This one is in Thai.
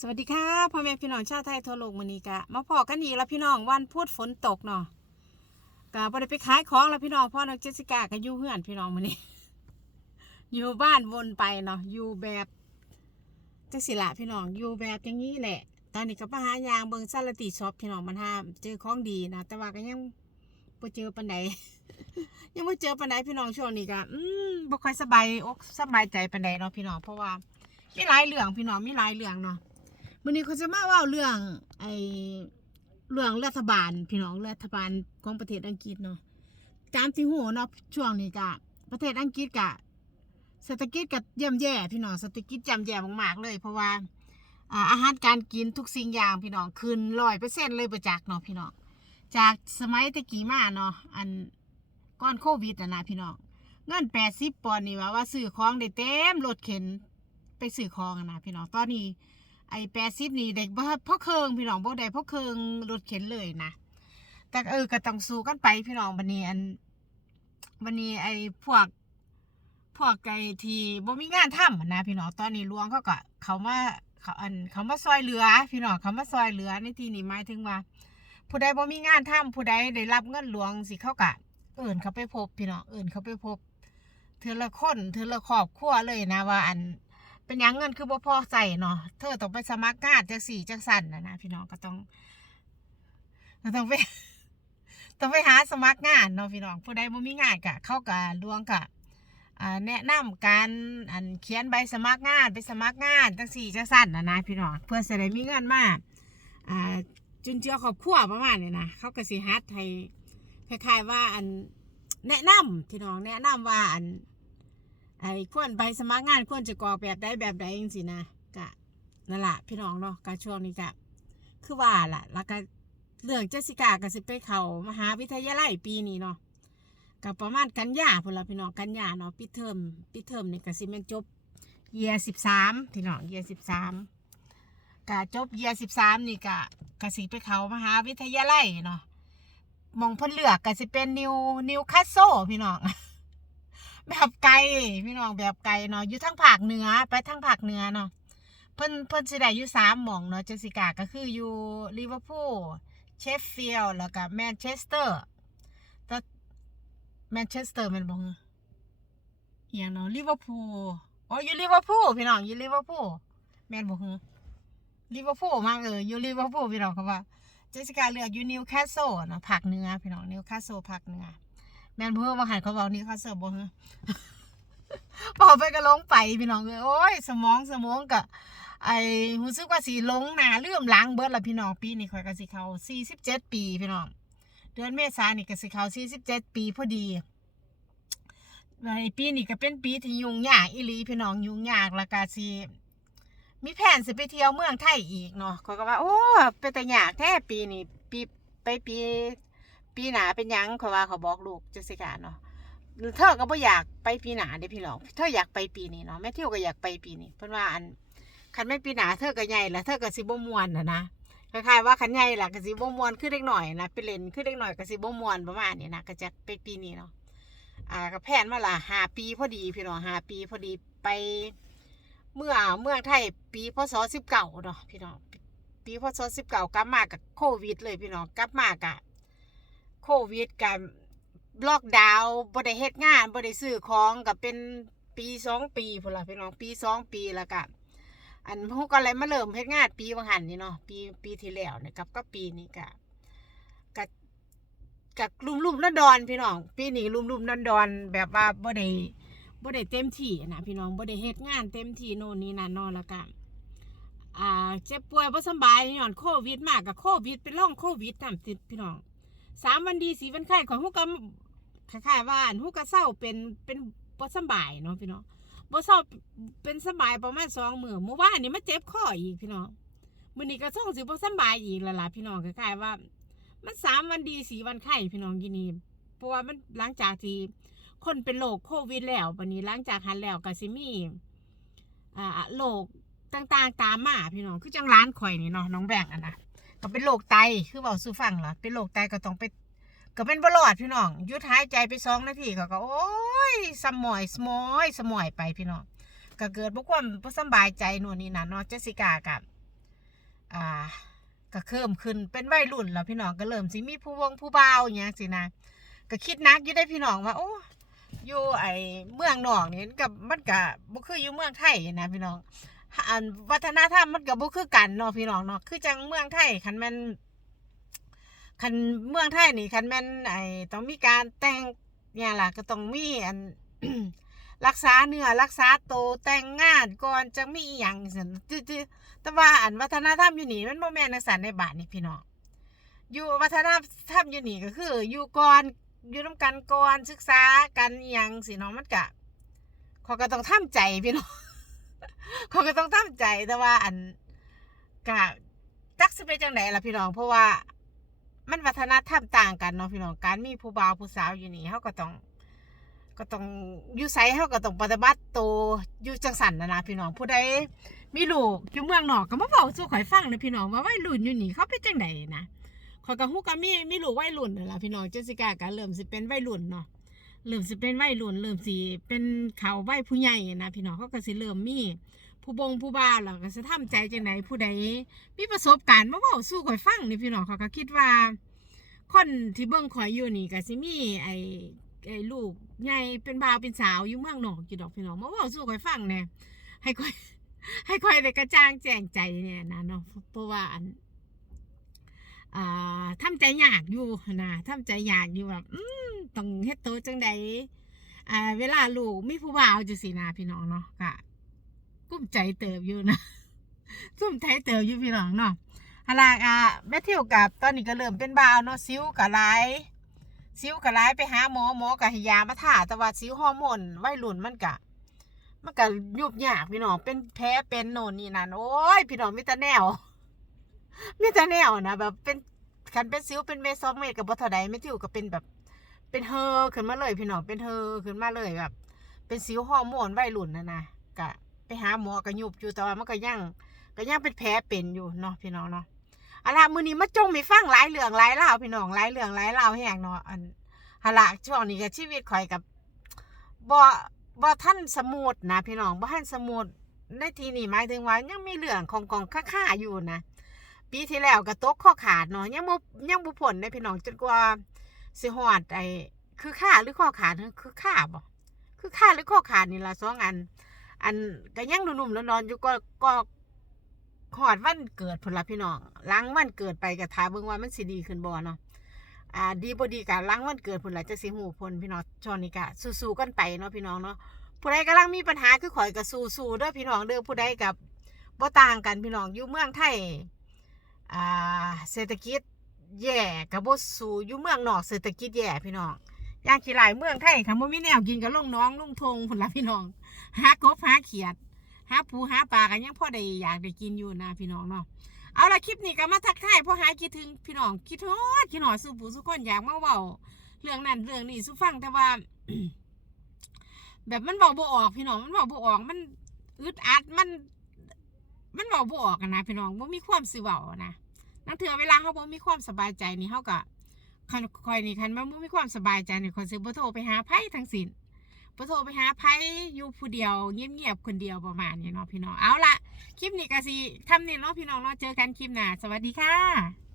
สวัสดีค่ะพ่อแม่พี่น้องชาวไทยทั่วโลกมือนี้กะมาพอกันอีกแล้วพี่น้องวันพุธฝนตกเนาะกะบ่ได้ไปขายของแล้วพี่น้องพ่อน้องเจสสิก้าก็อยู่เฮือนพี่น้องมือนี้ อยู่บ้านวนไปเนาะอยู่แบบจังสิละพี่น้องอยู่แบบอย่างนี้แหละ ตอนนี้ก็มาหายางเบิงซาลติช็อปพี่น้องมันห้ามเจอของดีนะแต่ว่าก็ยังบ่เจอปานใดยังบ่เจอปานใดพี่น้องช่วงนี้ก็อืมบ่ค่อยสบายอกสบายใจปานใดเนาะพี่น้องเพราะว่ามีหลายเรื่องพี่น้องมีหลายเรื่องเนาะ วันนี้เขาจะมาว่าเรื่องไอเรื่องรัฐบาลพี่น้องรัฐบาลของประเทศอังกฤษเนาะตามที่หูเนาะช่วงนี้กะประเทศอังกฤษกะเศรษฐกิจกะย่ำแย่พี่น้องเศรษฐกิจย่ำแย่มากๆเลย เพราะว่าอาหารการกินทุกสิ่งอย่างพี่น้องขึ้นร้อยเปอร์เซ็นเลยประจักษ์เนาะพี่น้องจากสมัยตะกี้มาเนาะอันก่อนโควิดนะพี่น้องเงินแปดสิบปอนด์นี่ว่าว่าซื้อของได้เต็มรถเข็นไปซื้อของอะนะพี่น้องตอนนี้ ไอ้แปดสิบนี่เด็กบ่พ่อเคืองพี่น้องบ่ได้พ่อเคืองรถเข็นเลยนะแต่เออก็ต้องสู้กันไปพี่น้องบันนี้อันบันนี้ไอ้พวกพวกไอ้ที่บ่มีงานทำนะพี่น้องตอนนี้ลวงเขาก็เขามาเขาอันเขามาซอยเหลือ พี่น้องเขามาซอยเหลือในที่นี้หมายถึงว่า ผู้ใดบ่มีงานทำผู้ใดได้รับเงินหลวงสิเขาก็เอิ้นเขาไปพบพี่น้องเอิ้นเขาไปพบเทือละคนเทือละครอบครัวเลยนะว่าอัน เป็นยังเงินคือบ่พอใส่เนาะเธอต้องไปสมัครงานจักสี่จักสั่นนะนะพี่น้องก็ต้องก็ต้องไปต้องไปหาสมัครงานเนาะพี่น้องผู้ใดบ่มีงานกะเขากะลวงกะแนะนำการอันเขียนใบสมัครงานไปสมัครงานจักสี่จักสั่นนะนะพี่น้องเพื่อจะได้มีเงินมาอ่าจุนเจือครอบครัวประมาณนี้นะเขาก็สิฮัดให้คล้ายๆว่าอันแนะนำพี่น้องแนะนำว่าอัน ไอ้ควรไปสมัครงานควรจะกรอกแบบใดแบบใดจังสินะกะนั่นแหละพี่น้องเนาะกะช่วงนี้กะคือว่าล่ะ แล้วก็เรื่องเจสิก้าก็สิไปเข้ามหาวิทยาลัยปีนี้เนาะกับประมาณกันยาพนละพี่น้องกันยาเนาะปิเทอมปิเทอมนี่ก็สิแม่นจบเยียสิบสามพี่น้องเยียสิบสามกะจบเยียสิบสามนี่กะกะสิไปเข้ามหาวิทยาลัยเนาะมองพิ่นเลือกก็สิเป็นนิวนิวคาโซพี่น้อง แบบไกลพี่น้องแบบไกลเนาะอยู่ทั้งภาคเหนือไปทั้งภาคเหนือเนาะเพิ่นเพิ่นสิได้อยู่สามหม่องเนาะเจสสิก้าก็คืออยู่ลิเวอร์พูลเชฟฟิลด์แล้วก็แมนเชสเตอร์แต่แมนเชสเตอร์มันบ่ฮะอย่างเนาะลิเวอร์พูลอ๋ออยู่ลิเวอร์พูลพี่น้องอยู่ลิเวอร์พูลแมนบ่ฮะลิเวอร์พูลมากเอออยู่ลิเวอร์พูลพี่น้องเขาว่าเจสสิก้าเลือกอยู่นิวคาสเซิลเนาะภาคเหนือพี่น้องนิวคาสเซิลภาคเหนือ แม่นเพื่อมาหันเขาบอกนี่เขาเสิร์ฟบ่ฮะบอไปก็ลงไปพี่น้องเลยโอ้ย สมองสมองกะไอ้รู้สึกว่าสีลงหนาเลื่อมล้างเบิดละพี่น้องปีนี้ข่อยก็สิเขา47ปีพี่น้องเดือนเมษายนนี่ก็สิเขา47ปีพอดีในปีนี้ก็เป็นปีที่ยุ่งยากอีลีพี่น้องยุ่งยากล้วก็สิมีแผนสิไปเที่ยวเมืองไทยอีกเนาะข่อยก็ว่า โอ้เป็นแต่ยากแท้ปีนี้ปีไปปี ปีหนาเป็นยังเขาว่าเขาบอกลูกจัสิกาเนาะเธอก็บ่อยากไปปีหนาเด้พี่น้องเธออยากไปปีนี้เนาะแม่เที่ยวก็อยากไปปีนี้เพิ่นว่าอันคันไม่ปีหนาเธอก็ใหญ่ละเธอก็สิบ่มวนนะนะคล้ายๆว่าคันใหญ่ล่ะก็สิบ่มวนคือเด็กหน่อยนะไปเล่นคือเด็กหน่อยก็สิบ่มวนประมาณนี้นะก็จะไปปีนี้เนาะอ่าก็แผนมาละห้าปีพอดีพี่น้องห้าปีพอดีไป เมื่อเมืองไทยปีพศสิบเก้าเนาะพี่น้องปีพศสิบเก้ากลับมากับโควิดเลยพี่น้องกลับมากะ โควิดกับล็อกดาวน์บ่ได้เฮ็ดงานบ่ได้ซื้อของก็เป็นปีสองปีพุ่นล่ะพี่น้องปีสองปีแล้วก็อันพวกก็เลยมาเริ่มเฮ็ดงานปีบางหันนี่เนาะปีปีที่แล้วเนี่ยกับก็ปีนี้ก็ก็กับลุ่มลุ่มๆดอนพี่น้องปีนี้ลุ่มลุ่มๆดอนแบบว่าบ่ได้บ่ได้เต็มที่นะพี่น้องบ่ได้เฮ็ดงานเต็มที่โน่นนี่นั่นเนาะแล้วก็อ่าเจ็บป่วยบ่สบายย้อนโควิดมากกับโควิดเป็นร่องโควิดตามติดพี่น้อง สามวันดีสีวันไข้ของฮูกก็คล้ายๆว่าฮูกก็เศร้าเป็นเป็นบ่สบายเนาะพี่น้องบ่เศร้าเป็นสบายประมาณสองมื้อเมื่อวานนี่มาเจ็บคออีกพี่น้องมื้อนี้ก็ส่งสิบ่สบายอีกแล้วล่ะพี่น้องคล้ายๆว่า มันสามวันดีสีวันไข้พี่น้องกินนี่เพราะว่ามันหลังจากที่คนเป็นโรคโควิดแล้วบัดนี้หลังจากหันแล้วก็สิมีอ่าโรคต่างๆตามมาพี่น้องคือจังร้านข่อยนี่เนาะน้องแบงค์อะนะ ก็เป็นโรคไตคือเบาสู่ฟังล่ะเป็นโรคไตก็ต้องไปก็เป็นบลอดพี่น้องยุดหายใจไปสองนาทีเขาก็โอ้ยสมอยสมอยสมอยไปพี่น้องก็เกิดบ่ความบ่สบายใจนู่นนี่นั่นเนาะเจสสิก้ากับอ่าก็เพิ่มขึ้นเป็นวัยรุ่นแล้วพี่น้องก็เริ่มสิมีผู้วงผู้เบาอย่างเงี้ยสินะก็คิดนักอยู่ได้พี่น้องว่าโอ้อยู่ไอ้เมืองนอกนี่กับมันก็บ่คืออยู่เมืองไทยนะพี่น้อง อันวัฒนธรรมมันก็บ่คือกันเนาะพี่น้องเนาะคือจังเมืองไทยคันแมนคันเมืองไทยนี่คันแมนไอต้องมีการแต่งเนี่ยล่ะก็ต้องมีอันรักษาเนื้อรักษาโตแต่งงานก่อนจะมีอหย่างซั่นจื้อแต่ว่าอันวัฒนธรรมอยู่นี่มันบ่แม่นจังซั่นในบานนี่พี่น้องอยู่วัฒนธรรมอยู่นี่ก็คือ อยู่ก่อนอยู่นํกันก่อนศึกษากันอหยังสิเนาะมันก็เขาก็ต้องทำใจพี่น้อง เขาก็ต้องทำใจแต่ว่าอันก็จักสิเป็นจังไดล่ะพี่น้อง เพราะว่ามันวัฒนธรรมต่างกันเนาะพี่น้องการมีผู้บ่าวผู้สาวอยู่นี่เขาก็ต้อง ก็ต้องอยู่ไสเฮาก็ต้องปฏิบัติตัวอยู่จังสันนะนะพี่น้องผู้ใดมีลูกอยู่เมืองนอกก็มาเว้าสู่ข่อยฟังเลยพี่น้องว่าวัยรุ่นอยู่นี่เขาเป็นจังไดนะข่อยก็ฮู้ก็มีมีลูกวัยรุ่นนั่นล่ะพี่น้องเจสสิก้าก็เริ่มสิเป็นวัยรุ่นเนาะ เริ่มสิเป็นวัยรุ่นเริ่มสิเป็นเขาวัยผู้ใหญ่นะพี่น้องเขาก็สิเริ่มมีผู้บงผู้บ่าวแล้วก็สิทำใจจังไดผู้ใดมีประสบการณ์มาเว้าสู่ข่อยฟังนี่พี่น้องเขาก็คิดว่า คนที่เบิ่งข่อยอยู่นี่ก็สิมีไอ้ไอ้ลูกใหญ่เป็นบ่าวเป็นสาวอยู่เมืองนอกอยู่ดอกพี่น้องมาเว้าสู่ข่อยฟังแหน่ให้ข่อยให้ข่อยได้กระจ่างแจ้งใจเนี่ยนะเนาะเพราะว่าอันอ่าทำใจยากอยู่นะทำใจยากอยู่แบบอืม ต้องเฮ็ดโตจังใดอ่า เวลาลูกมีผู้บ่าวจังซี่นะพี่น้องเนาะก็กุ้มใจเติบอยู่นะกุ้มใจเติบอยู่พี่น้องเนาะฮาลากอะแม่เที่ยวกับตอนนี้ก็เริ่มเป็นบาวเนาะซิวกับไลซิวกับไลไปหาหมอหมอกับให้ยามาถ่าแต่ว่าซิวฮอร์โมนวัยรุ่นมันกะมันก็ยุบยากพี่น้องเป็นแพ้เป็นโน่นนี่นั่นโอ้ยพี่น้องมีแต่แนวมีแต่แนวนะแบบเป็นคันเป็นซิวเป็นเมซองเมตกับบัทไดไม่ทิวก็เป็นแบบ เป็นเฮอขึ้นมาเลยพี่น้องเป็นเฮอขึ้นมาเลยแบบ เป็นซิวฮอร์โมนวัยรุ่นนะนะกะไปหาหมอก็ยุบอยู่แต่ว่ามันก็ยังก็ยังเป็นแผลเป็นอยู่เนาะพี่น้องเนาะอะละมือนี้มาจงมีฟังหลายเรื่องหลายราพี่น้องหลายเรื่องหลายราแห่งเนาะอันหนละช่วงนี้ก็ชีวิตข่อยกับบ่บ่ทันสมูทนะพี่น้องบ่ทันสมูทในที่นี้หมายถึงว่ายังมีเรื่องของกองค่าๆอยู่นะปีที่แล้วก็ตกข้อขาดเนาะยังบ่ยังบ่พ้นได้พี่น้องจนกว่า สิฮอดไอ้คือค่าหรือข้อขาดคือค่าบ่คือค่าหรือข้อขาดนี่ละสองอัน อันก็ยังหนุ่มๆนอนๆอยู่ก็ก็หอดวันเกิดผลละพี่น้องหล้างวันเกิดไปกับทาเบิ่งว่ามันสิดีขึ้นบ่เนาะอ่าดีบ่ดีกะล้างวันเกิดผลละจะสิหูผลพี่น้องช่วงนี้กะสู้ๆกันไปเนาะพี่น้องเนาะผู้ใดกำลังมีปัญหาคือข่อยก็สู้ๆเด้อพี่น้องเด้อผู้ใดกับบ่ต่างกันพี่น้องอยู่เมืองไทยอ่าเศรษฐกิจ แย่กับบสูอยู่เมืองนอกเศรษฐกิจแย่พี่น้องอย่างขี้หลายเมืองไทยค่ะบ่มีแนวกินก็ลงน้องลงทงพุ่นละพี่น้อง หากบหาเขียด หาปูหาปลากันยังพ่อได้อยากได้กินอยู่นะพี่น้องเนาะเอาละคลิปนี้ก็มาทักทายพราะหายคิดถึงพี่น้องคิดทอดคิดหอดสู่ผู้สุคนอยากมาเว้าเรื่องนั้นเรื่องนี้สุฟังแต่ว่า แบบมันบอกบ่ออกพี่น้องมันบอกบ่ออกมันอึดอัดมัน มันบอกบ่ออกอะนะพี่น้องบ่มีความสิเว้านะ นั่นเถื่อเวลาเขาบ่มีความสบายใจนี่เขาก็คันคอยนี่คันมันบ่มีความสบายใจนี่คอยสิบ่โทรไปหาไพ่ทั้งสิ้นพอโทรไปหาไพ่อยู่ผู้เดียวเงียบๆคนเดียวประมาณนี้เนาะพี่น้องเอาละคลิปนี้ก็สิทำนี่เนาะพี่น้องเนาะเจอกันคลิปหน้าสวัสดีค่ะ